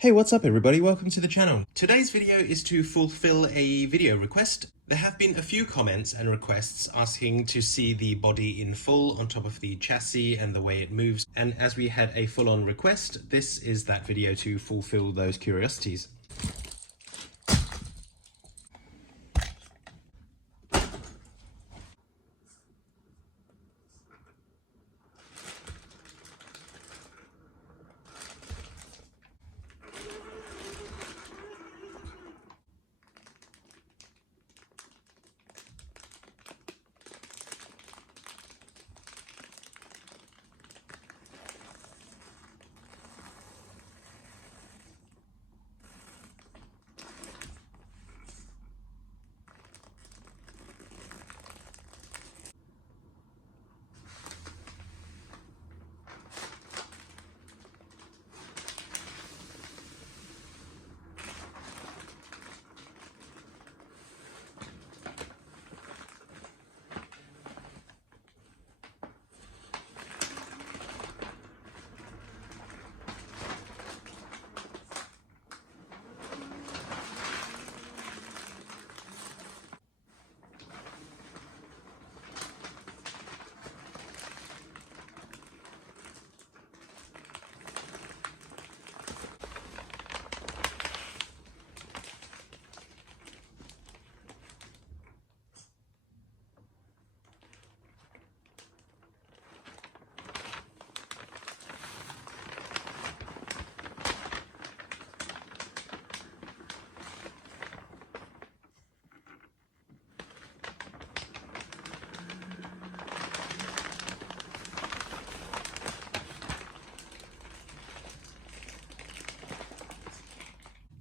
Hey, what's up everybody? Welcome to the channel. Today's video is to fulfill a video request. There have been a few comments and requests asking to see the body in full on top of the chassis and the way it moves. And as we had a full-on request, this is that video to fulfill those curiosities.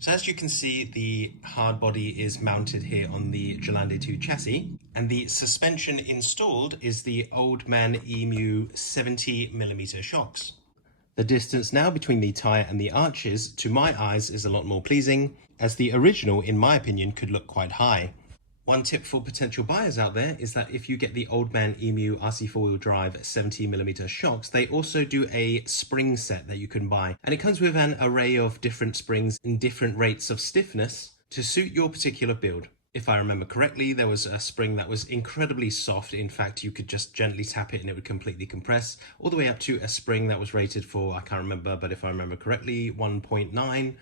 So as you can see, the hard body is mounted here on the Gelande 2 chassis, and the suspension installed is the Old Man Emu 70mm shocks. The distance now between the tyre and the arches, to my eyes, is a lot more pleasing, as the original, in my opinion, could look quite high. One tip for potential buyers out there is that if you get the Old Man Emu RC4WD Drive 70mm shocks, they also do a spring set that you can buy. And it comes with an array of different springs in different rates of stiffness to suit your particular build. If I remember correctly, there was a spring that was incredibly soft. In fact, you could just gently tap it and it would completely compress, all the way up to a spring that was rated for, I can't remember, but if I remember correctly, 1.9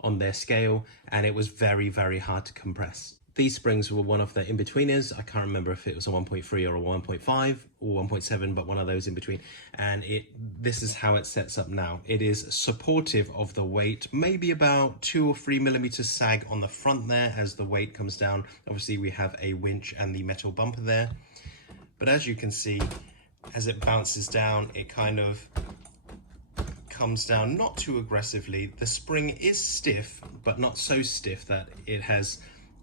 on their scale, and it was very, very hard to compress. These springs were one of the in-betweeners. I can't remember if it was a 1.3 or a 1.5 or 1.7, but one of those in between. And this is how it sets up now. It is supportive of the weight, maybe about 2 or 3 millimeters sag on the front there as the weight comes down. Obviously we have a winch and the metal bumper there. But as you can see, as it bounces down, it kind of comes down not too aggressively. The spring is stiff, but not so stiff that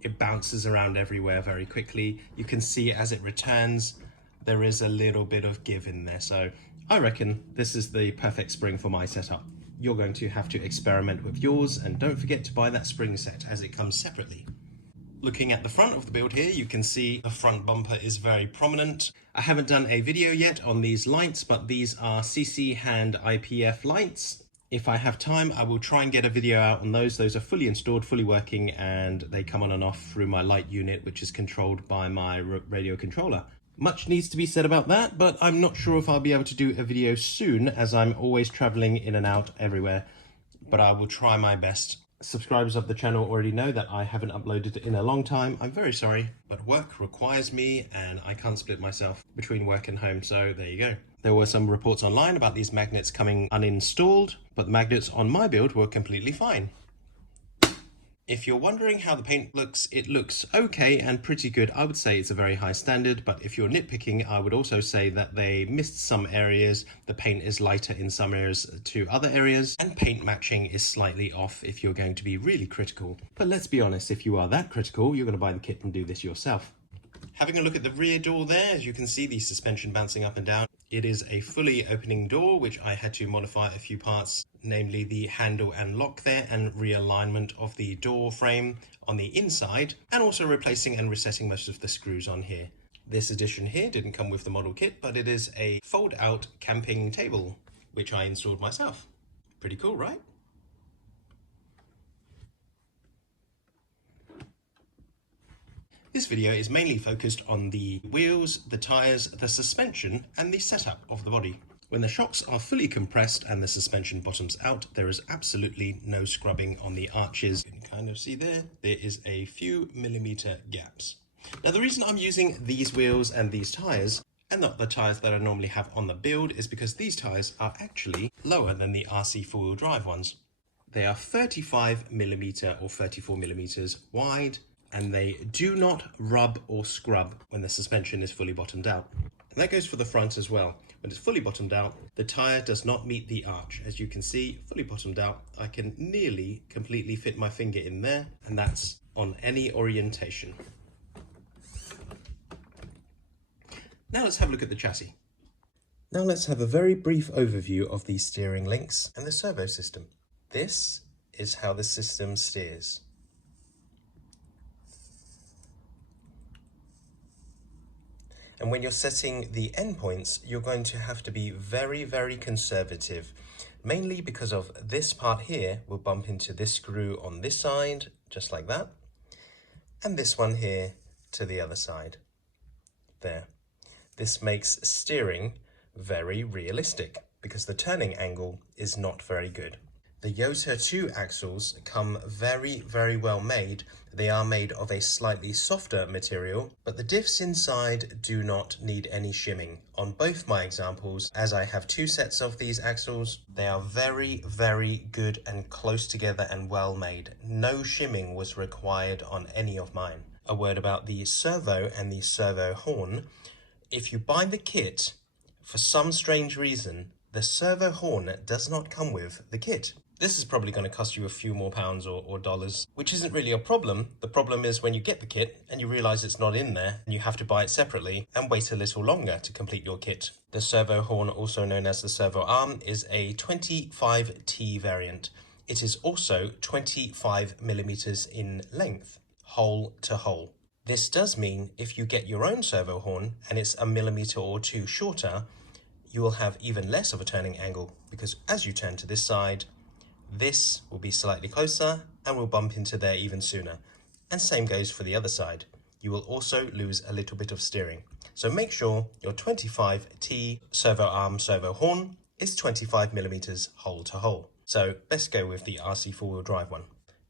it bounces around everywhere very quickly. You can see as it returns, there is a little bit of give in there. So I reckon this is the perfect spring for my setup. You're going to have to experiment with yours, and don't forget to buy that spring set as it comes separately. Looking at the front of the build here, you can see the front bumper is very prominent. I haven't done a video yet on these lights, but these are CC hand IPF lights. If I have time, I will try and get a video out on those. Those are fully installed, fully working, and they come on and off through my light unit, which is controlled by my radio controller. Much needs to be said about that, but I'm not sure if I'll be able to do a video soon, as I'm always traveling in and out everywhere, but I will try my best. Subscribers of the channel already know that I haven't uploaded in a long time. I'm very sorry, but work requires me and I can't split myself between work and home, so there you go. There were some reports online about these magnets coming uninstalled, but the magnets on my build were completely fine. If you're wondering how the paint looks, it looks okay and pretty good. I would say it's a very high standard, but if you're nitpicking, I would also say that they missed some areas. The paint is lighter in some areas to other areas, and paint matching is slightly off if you're going to be really critical. But let's be honest, if you are that critical, you're going to buy the kit and do this yourself. Having a look at the rear door there, as you can see the suspension bouncing up and down. It is a fully opening door, which I had to modify a few parts, namely the handle and lock there, and realignment of the door frame on the inside, and also replacing and resetting most of the screws on here. This edition here didn't come with the model kit, but it is a fold-out camping table, which I installed myself. Pretty cool, right? This video is mainly focused on the wheels, the tyres, the suspension and the setup of the body. When the shocks are fully compressed and the suspension bottoms out, there is absolutely no scrubbing on the arches. You can kind of see there is a few millimetre gaps. Now the reason I'm using these wheels and these tyres and not the tyres that I normally have on the build is because these tyres are actually lower than the RC4WD drive ones. They are 35mm or 34mm wide, and they do not rub or scrub when the suspension is fully bottomed out. And that goes for the front as well. When it's fully bottomed out, the tyre does not meet the arch. As you can see, fully bottomed out, I can nearly completely fit my finger in there, and that's on any orientation. Now let's have a look at the chassis. Now let's have a very brief overview of the steering links and the servo system. This is how the system steers. And when you're setting the endpoints, you're going to have to be very, very conservative, mainly because of this part here will bump into this screw on this side, just like that, and this one here to the other side. There. This makes steering very realistic because the turning angle is not very good. The Yota 2 axles come very, very well made. They are made of a slightly softer material, but the diffs inside do not need any shimming. On both my examples, as I have two sets of these axles, they are very, very good and close together and well made. No shimming was required on any of mine. A word about the servo and the servo horn. If you buy the kit, for some strange reason, the servo horn does not come with the kit. This is probably going to cost you a few more pounds or dollars, which isn't really a problem. The problem is when you get the kit and you realize it's not in there and you have to buy it separately and wait a little longer to complete your kit. The servo horn, also known as the servo arm, is a 25T variant. It is also 25mm in length, hole to hole. This does mean if you get your own servo horn and it's a millimeter or two shorter, you will have even less of a turning angle because as you turn to this side, this will be slightly closer and will bump into there even sooner. And same goes for the other side. You will also lose a little bit of steering. So make sure your 25T servo arm servo horn is 25mm hole to hole. So best go with the RC4WD drive one.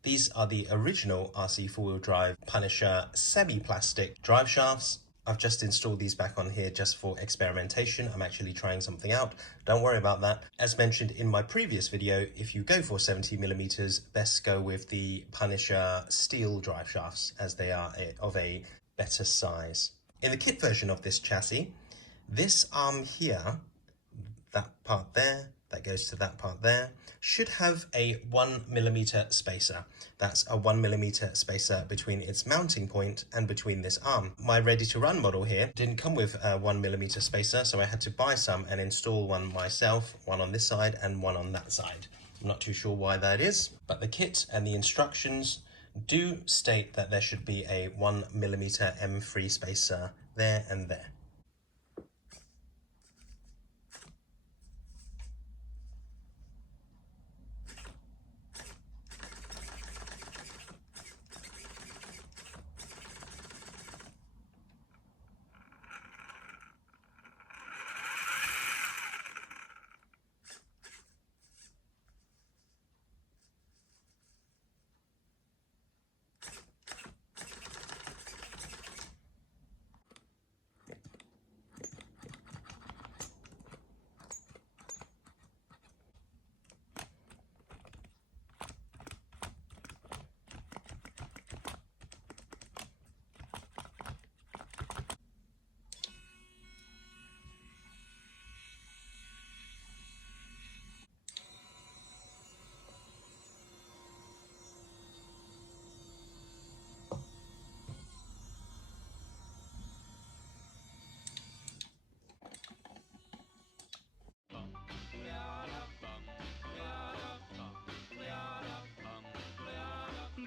These are the original RC4WD drive Punisher semi-plastic drive shafts. I've just installed these back on here just for experimentation. I'm actually trying something out. Don't worry about that. As mentioned in my previous video, if you go for 70mm, best go with the Punisher steel drive shafts as they are of a better size. In the kit version of this chassis, this arm here, that part there, that goes to that part there, should have a 1mm spacer. That's a 1mm spacer between its mounting point and between this arm. My ready to run model here didn't come with a 1mm spacer, so I had to buy some and install one myself, one on this side and one on that side. I'm not too sure why that is, but the kit and the instructions do state that there should be a 1mm M3 spacer there and there.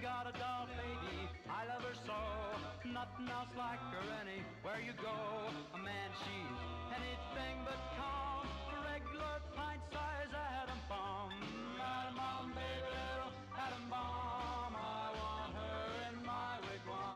Got a doll baby, I love her so. Nothing else like her anywhere you go. A man, she's anything but calm.